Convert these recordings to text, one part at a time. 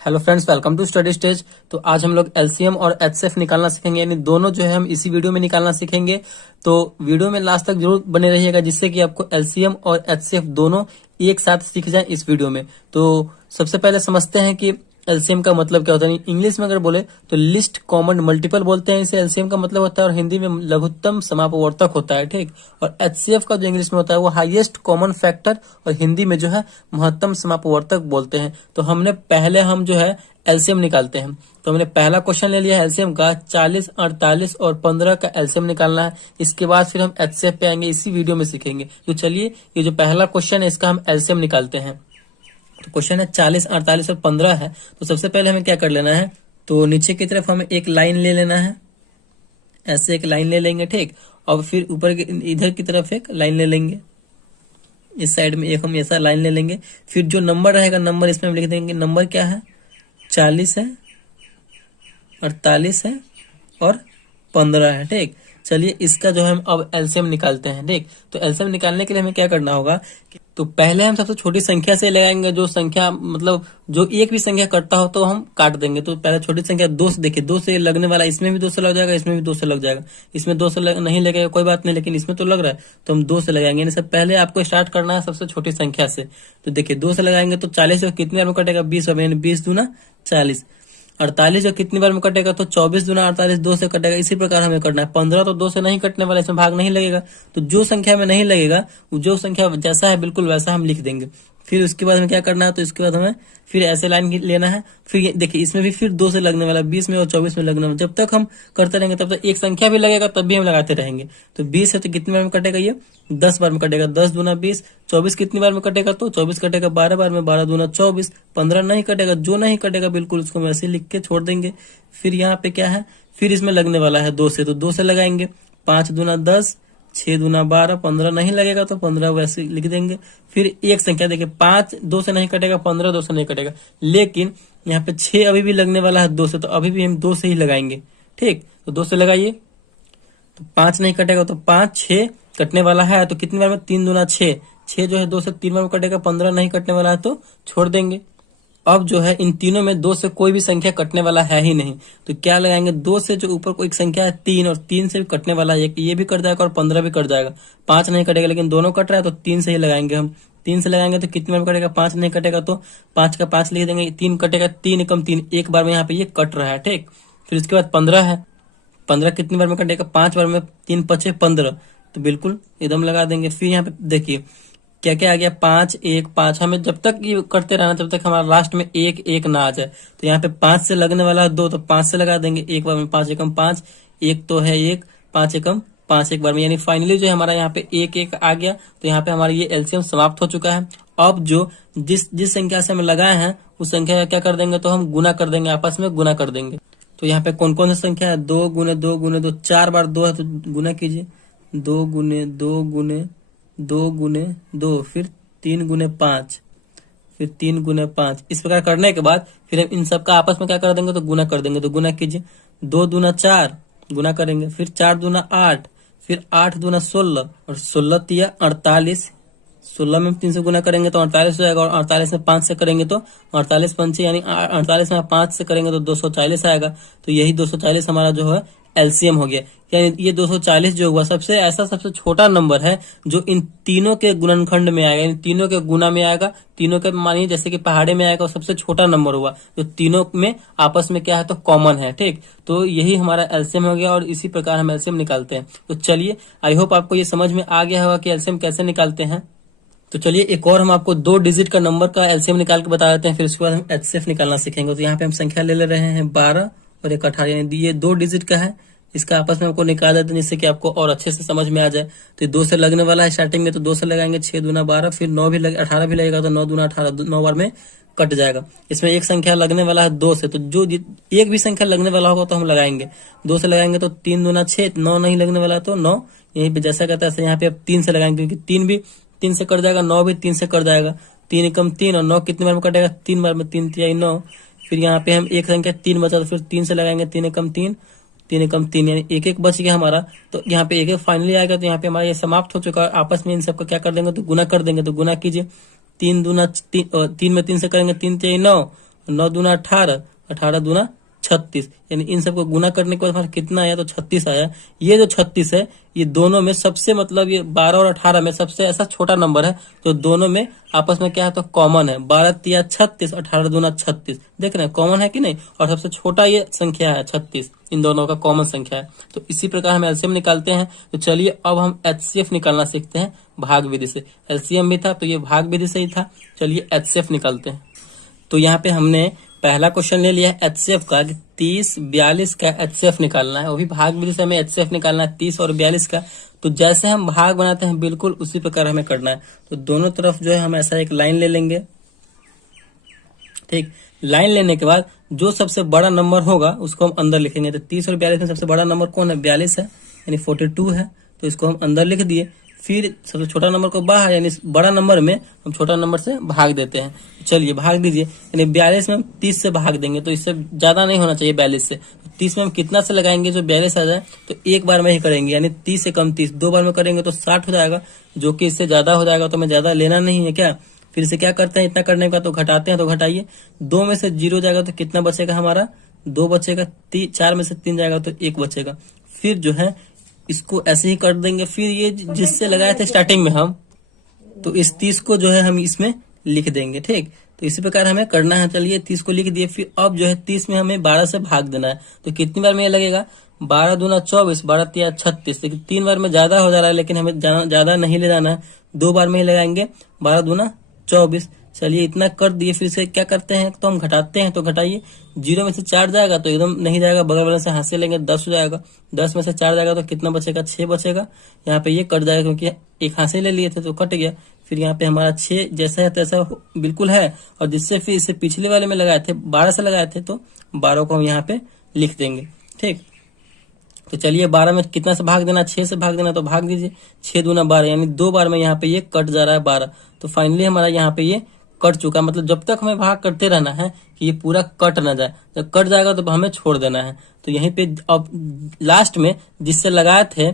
Hello friends, welcome to study stage. तो आज हम लोग एलसीएम और एचसीएफ निकालना सीखेंगे, यानी दोनों जो है हम इसी वीडियो में निकालना सीखेंगे। तो वीडियो में लास्ट तक जरूर बने रहिएगा, जिससे कि आपको एलसीएम और एचसीएफ दोनों एक साथ सीख जाए इस वीडियो में। तो सबसे पहले समझते हैं कि एलसीएम का मतलब क्या होता है। इंग्लिश में अगर बोले तो लिस्ट कॉमन मल्टीपल बोलते हैं इसे, एलसीएम का मतलब होता है, और हिंदी में लघुत्तम समापवर्तक होता है, ठीक। और एचसीएफ का जो इंग्लिश में होता है वो हाईएस्ट कॉमन फैक्टर, और हिंदी में जो है महत्तम समापवर्तक बोलते हैं। तो हम जो है एलसीएम निकालते हैं। तो हमने पहला क्वेश्चन ले लिया है एलसीएम का, 40, 48 और 15 का एलसीएम निकालना है। इसके बाद फिर हम एचसीएफ पे आएंगे, इसी वीडियो में सीखेंगे। तो चलिए, ये जो पहला क्वेश्चन है इसका हम एलसीएम निकालते हैं। तो क्वेश्चन है 40, 48 और 15 है। तो सबसे पहले हमें क्या कर लेना है, तो नीचे की तरफ हमें एक लाइन ले लेना है, ऐसे एक लाइन ले लेंगे, ठीक। और फिर ऊपर इधर की तरफ एक लाइन ले लेंगे, इस साइड में एक हम ऐसा लाइन ले लेंगे। फिर जो नंबर रहेगा, नंबर इसमें हम लिख देंगे। नंबर क्या है, 40 है, 48 है और 15 है, ठीक। चलिए, इसका जो है हम अब एलसीएम निकालते हैं, ठीक। तो एलसीएम निकालने के लिए हमें क्या करना होगा, तो पहले हम सबसे छोटी संख्या से लगाएंगे। जो संख्या मतलब जो एक भी संख्या कटता हो तो हम काट देंगे। तो पहले छोटी संख्या 2 से, देखिए 2 से लगने वाला, इसमें भी 2 से लग जाएगा, इसमें भी 2 से लग जाएगा। इसमें 2 से नहीं लगेगा कोई बात नहीं, लेकिन इसमें तो लग रहा है तो हम 2 से लगाएंगे। यानी सब पहले आपको स्टार्ट करना है सबसे छोटी संख्या से। तो देखिए 2 से लगाएंगे तो 40 से कितनी बार में कटेगा, 20 बार, यानी 20 दूना 40। 48 जो कितनी बार में कटेगा, तो 24 दूना 48, 2 से कटेगा। इसी प्रकार हमें करना है। 15 तो 2 से नहीं कटने वाला, इसमें भाग नहीं लगेगा। तो जो संख्या में नहीं लगेगा, जो संख्या जैसा है बिल्कुल वैसा हम लिख देंगे। फिर उसके बाद हमें क्या करना है, तो इसके बाद हमें फिर ऐसे लाइन लेना है। फिर देखिए इसमें भी फिर 2 से लगने वाला, 20 में और 24 में लगने वाला। जब तक हम करते रहेंगे तब तक एक संख्या भी लगेगा, तब भी हम लगाते रहेंगे। तो 20 है तो कितनी बार में कटेगा, ये 10 बार में कटेगा। 10 दूना 20। 24 कितनी बार में कटेगा, तो 24 कटेगा 12 बार में, 12 दूना 24। 15 नहीं कटेगा, जो नहीं कटेगा बिल्कुल उसको हम ऐसे लिख के छोड़ देंगे। फिर यहाँ पे क्या है, फिर इसमें लगने वाला है 2 से, तो 2 से लगाएंगे। 5 दूना 10, 6 दूना 12, 15 नहीं लगेगा तो 15 वैसे लिख देंगे। फिर एक संख्या देखिए, 5 2 से नहीं कटेगा, 15 2 से नहीं कटेगा, लेकिन यहाँ पे 6 अभी भी लगने वाला है 2 से, तो अभी भी हम 2 से ही लगाएंगे, ठीक। तो 2 से लगाइए, तो 5 नहीं कटेगा, तो 5, 6 कटने वाला है तो कितनी बार में, 3 दूना 6। 6 जो है 2 से 3 बार में कटेगा। 15 नहीं कटने वाला है तो छोड़ देंगे। अब जो है इन तीनों में 2 से कोई भी संख्या कटने वाला है ही नहीं, तो क्या लगाएंगे, 2 से जो ऊपर को एक संख्या है 3, और 3 से भी कटने वाला है एक, ये भी कट जाएगा और 15 भी कट जाएगा। 5 नहीं कटेगा, लेकिन दोनों कट रहा है तो 3 से ही लगाएंगे हम। 3 से लगाएंगे तो कितनी बार में कटेगा, 5 नहीं कटेगा तो 5 का 5 लिख देंगे। 3 कटेगा, 3 एकम 3, एक बार में यहाँ पे ये कट रहा है, ठीक। फिर इसके बाद 15 है। 15 कितनी बार में कटेगा, 5 बार में, 3 5 15, तो बिल्कुल एकदम लगा देंगे। फिर यहाँ पे देखिए क्या क्या आ गया, 5 1 5। हमें जब तक ये करते रहना जब तक हमारा लास्ट में 1 1 ना आ जाए। तो यहाँ पे 5 से लगने वाला है 2, तो 5 से लगा देंगे एक बार में। 5 एकम 5, 1 तो है 1, 5 एकम 5 एक बार में, यानी फाइनली जो है हमारा यहाँ पे 1 1 आ गया। तो यहाँ पे हमारा ये एलसीएम समाप्त हो चुका है। अब जो जिस संख्या से हम लगाए हैं उस संख्या का क्या कर देंगे, तो हम गुना कर देंगे, आपस में गुना कर देंगे। तो यहाँ पे कौन कौन सी संख्या है, 2 गुने 2 गुने 2, 4 बार 2 है तो गुना कीजिए। 2 गुने 2 गुने 2 गुने 2, फिर 3 गुने 5, फिर 3 गुने 5। इस प्रकार करने के बाद फिर हम इन सब का आपस में क्या कर देंगे, तो गुना कर देंगे। तो गुना कीजिए, 2 दूना 4 गुना करेंगे, फिर 4 दूना 8, फिर 8 दूना 16 और 16 तिया 48। 16 में 3 से गुना करेंगे तो 48 हो जाएगा, और 48 में 5 से करेंगे तो 48 पंचे, यानी 48 में 5 से करेंगे तो 240 आएगा। तो यही 240 हमारा जो है एलसीएम हो गया। यानी ये 240 जो हुआ सबसे छोटा नंबर है जो इन तीनों के गुणनखंड में आएगा, इन तीनों के गुना में आएगा। तीनों के मानिए जैसे कि पहाड़े में आएगा, सबसे छोटा नंबर हुआ जो तीनों में आपस में क्या है, तो कॉमन है, ठीक। तो यही हमारा एलसीएम हो गया, और इसी प्रकार हम एलसीएम निकालते हैं। तो चलिए, आई होप आपको ये समझ में आ गया होगा कि एलसीएम कैसे निकालते हैं। तो चलिए एक और हम आपको 2 डिजिट का नंबर का एलसीएम निकाल के बता देते हैं, फिर उसके बाद हम एचसीएफ निकालना सीखेंगे। तो यहाँ पे हम संख्या ले रहे हैं 12 और एक 18, यानी ये 2 डिजिट का है। इसका आपस में आपको निकाल देते हैं, जिससे कि आपको और अच्छे से समझ में आ जाए। तो 2 से लगने वाला है स्टार्टिंग में, तो 2 से लगाएंगे, 6 दूना 12, फिर 9 भी 18 भी लगेगा तो 9 दूना 18, 9 बार में कट जाएगा। इसमें एक संख्या लगने वाला है 2 से, तो जो एक भी संख्या लगने वाला होगा तो हम लगाएंगे। 2 से लगाएंगे तो 3 दूना 6, 9 नहीं लगने वाला तो 9, यहीं पे जैसा कहता है यहाँ पे अब 3 से लगाएंगे, क्योंकि 3 भी 3 से कट जाएगा, 9 भी 3 से कट जाएगा। 3 एकम 3, और 9 कितनी बार में कटेगा, 3 बार में, 3 तिहाई 9। फिर यहाँ पे हम एक संख्या 3 बचा, तो फिर 3 से लगाएंगे, 3 एकम 3, 3 एकम 3, यानी एक एक बच गया हमारा। तो यहाँ पे एक एक फाइनली आएगा, तो यहाँ पे हमारा ये समाप्त हो चुका है। आपस में इन सबको क्या कर देंगे, तो गुना कर देंगे। तो गुना कीजिए, 3 दूना 3 में 3 से करेंगे, 3 तिहाई 9, 9 दूना 18, 18 दूना 36, यानी इन सबको गुना करने के बाद हमारा कितना आया, तो 36 आया। ये जो 36 है ये दोनों में सबसे मतलब ये 12 और 18 में सबसे ऐसा छोटा नंबर है जो दोनों में आपस में क्या है, तो कॉमन है। 12 तिया 36, 18 दूना 36, देख रहे हैं कॉमन है कि नहीं। और सबसे छोटा ये संख्या है 36, इन दोनों का कॉमन संख्या है। तो इसी प्रकार हम एलसीएम निकालते हैं। तो चलिए अब हम एचसीएफ निकालना सीखते हैं भाग विधि से। एलसीएम भी था तो ये भाग विधि से ही था। चलिए एचसीएफ निकालते हैं। तो यहाँ पे हमने पहला क्वेश्चन ले लिया है एचसीएफ का, 30 42 का एचसीएफ निकालना है। वो भी भाग विधि से हमें एचसीएफ निकालना है 30 और 42 का। तो जैसे हम भाग बनाते हैं बिल्कुल उसी प्रकार हमें करना है। तो दोनों तरफ जो है हम ऐसा एक लाइन ले लेंगे, ठीक। लाइन लेने के बाद जो सबसे बड़ा नंबर होगा उसको हम अंदर लिखेंगे। तो 30 और 42 में सबसे बड़ा नंबर कौन है, 42 है, यानी 42 है। तो इसको हम अंदर लिख दिए। फिर सबसे छोटा नंबर को बाहर, यानी बड़ा नंबर में हम छोटा नंबर से भाग देते हैं। चलिए भाग दीजिए, यानी 42 में हम 30 से भाग देंगे, तो इससे ज्यादा नहीं होना चाहिए 42 से। तो 30 में हम कितना से लगाएंगे जो 42 आ जाए, तो एक बार में ही करेंगे, यानी 30 से कम 30, 2 बार में करेंगे तो 60 हो जाएगा, जो कि इससे ज्यादा हो जाएगा। तो हमें ज्यादा लेना नहीं है क्या। फिर से क्या करते हैं, इतना करने का तो घटाते हैं, तो घटाइए, 2 में से 0 जाएगा तो कितना बचेगा हमारा, 2 बचेगा। 4 में से 3 जाएगा तो 1 बचेगा। फिर जो है इसको ऐसे ही कर देंगे। फिर ये जिससे लगाए थे स्टार्टिंग में हम, तो इस 30 को जो है हम इसमें लिख देंगे, ठीक। तो इसी प्रकार हमें करना है। चलिए 30 को लिख दिए। फिर अब जो है 30 में हमें 12 से भाग देना है। तो कितनी बार में ये लगेगा, 12 दूना 24, 12 तिया 36। लेकिन 3 बार में ज्यादा हो जा रहा है, लेकिन हमें ज्यादा नहीं ले जाना है, 2 बार में ही लगाएंगे, 12 दूना 24। चलिए इतना कर दिए। फिर से क्या करते हैं, तो हम घटाते हैं। तो घटाइए, 0 में से 4 जाएगा तो एकदम नहीं जाएगा, बगल वाले से हाथ से लेंगे, 10 हो जाएगा। 10 में से 4 जाएगा तो कितना बचेगा, 6 बचेगा। यहाँ पे ये कट जाएगा क्योंकि एक हाथ से ले लिए थे तो कट गया। फिर यहाँ पे हमारा 6 जैसा है तैसा बिल्कुल है। और जिससे फिर इसे पिछले वाले में लगाए थे 12 से लगाए थे, तो 12 को हम यहाँ पे लिख देंगे, ठीक। तो चलिए 12 में कितना से भाग देना, 6 से भाग देना, तो भाग दीजिए। 6 दूना 12, यानी 2 बार में यहाँ पे ये कट जा रहा है 12। तो फाइनली हमारा यहाँ पे ये कट चुका। मतलब जब तक हमें भाग करते रहना है कि ये पूरा कट ना जाए। जब कट जाएगा तो हमें छोड़ देना है। तो यहीं पे अब लास्ट में जिससे लगाए थे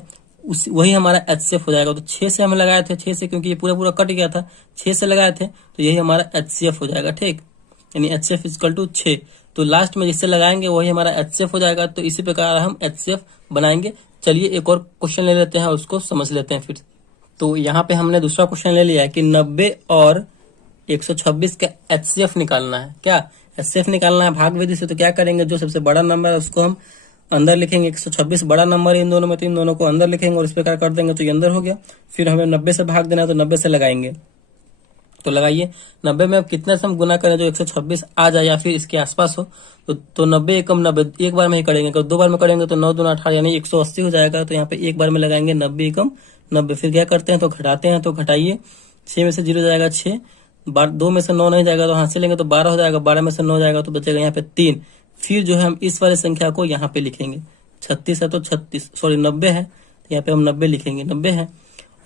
वही हमारा एचसीएफ हो जाएगा। तो 6 से हम लगाए थे, 6 से, क्योंकि ये पूरा कट गया था, 6 से लगाए थे, तो यही हमारा एचसीएफ हो जाएगा, ठीक। यानी एचसीएफ इक्वल टू 6। तो लास्ट में जिससे लगाएंगे वही हमारा एचसीएफ हो जाएगा। तो इसी प्रकार हम एचसीएफ बनाएंगे। चलिए एक और क्वेश्चन ले लेते हैं और उसको समझ लेते हैं फिर। तो यहाँ पे हमने दूसरा क्वेश्चन ले लिया है कि 90 और 126 का एचसीएफ निकालना है। क्या एचसीएफ निकालना है भाग विधि से। तो क्या करेंगे, जो सबसे बड़ा नंबर है उसको हम अंदर लिखेंगे। 126 बड़ा नंबर है इन दोनों में, तो इन दोनों को अंदर लिखेंगे और इस प्रकार कर देंगे तो ये अंदर हो गया। फिर हमें 90 से भाग देना है, तो 90 से लगाएंगे। तो लगाइए, 90 में अब कितने से हम गुना करें जो 126 आ जाए या फिर इसके आसपास हो। तो 90 एकम 90 एक बार में ही करेंगे। अगर 2 बार में करेंगे तो 9 दूना 18, यानी 180 हो जाएगा। तो यहाँ पे एक बार में लगाएंगे 90 एकम 90। फिर क्या करते हैं, तो घटाते हैं। तो घटाइए, 6 में से 0 जाएगा 6, 2 में से 9 नहीं जाएगा तो हाथ से लेंगे तो 12 हो जाएगा। 12 में से 9 जाएगा तो बचेगा यहाँ पे 3। फिर जो है हम इस वाले संख्या को यहाँ पे लिखेंगे। 36 है तो 36, सॉरी 90 है, तो यहाँ पे हम 90 लिखेंगे। 90 है,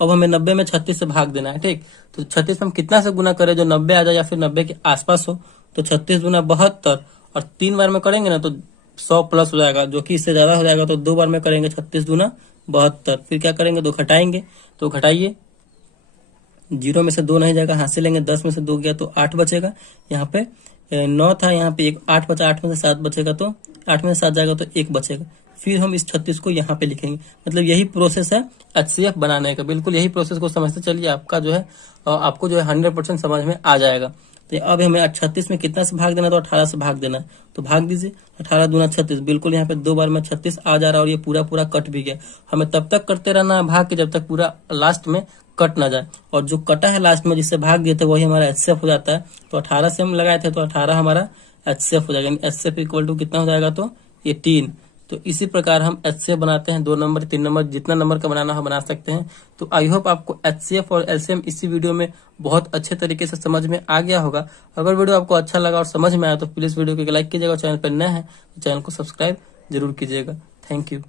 अब हमें 90 में 36 से भाग देना है, ठीक। तो 36 में हम कितना से गुना करें जो 90 आ जाए या फिर 90 के आसपास हो। तो 36 दूना 72, और 3 बार में करेंगे ना तो 100 प्लस हो जाएगा, जो कि इससे ज्यादा हो जाएगा। तो 2 बार में करेंगे 36 दूना 72। फिर क्या करेंगे, तो घटाएंगे। तो घटाइए, 0 में से 2 नहीं जाएगा, हाथ से लेंगे, 10 में से 2 गया तो 8 बचेगा। यहाँ पे 9 था, यहाँ पे 8 बचा, 8 में से 7 बचेगा, तो 8 में से 7 जाएगा तो 1 बचेगा। फिर हम इस 36 को यहाँ पे लिखेंगे। मतलब यही प्रोसेस है एचसीएफ बनाने का। बिल्कुल यही प्रोसेस को समझते चलिए, आपका जो है आपको जो है 100% समझ में आ जाएगा। तो अब हमें 36 में कितना से भाग देना, तो 18 से भाग देना। तो भाग दीजिए, 18 दूना 36, बिल्कुल यहाँ पे 2 बार में 36 आ जा रहा है और ये पूरा कट भी गया। हमें तब तक करते रहना है भाग के जब तक पूरा लास्ट में कट ना जाए। और जो कटा है लास्ट में जिससे भाग दिए थे वही हमारा एचसीएफ हो जाता है। तो 18 से हम लगाए थे तो 18 हमारा एचसीएफ हो जाएगा। एचसीएफ इक्वल टू कितना हो जाएगा, तो 18। तो इसी प्रकार हम एचसीएफ बनाते हैं। 2 नंबर 3 नंबर जितना नंबर का बनाना हो बना सकते हैं। तो आई होप आपको एचसीएफ और एलसीएम इसी वीडियो में बहुत अच्छे तरीके से समझ में आ गया होगा। अगर वीडियो आपको अच्छा लगा और समझ में आया तो प्लीज वीडियो को लाइक कीजिएगा। चैनल पर नए हैं तो चैनल को सब्सक्राइब जरूर कीजिएगा। Thank you.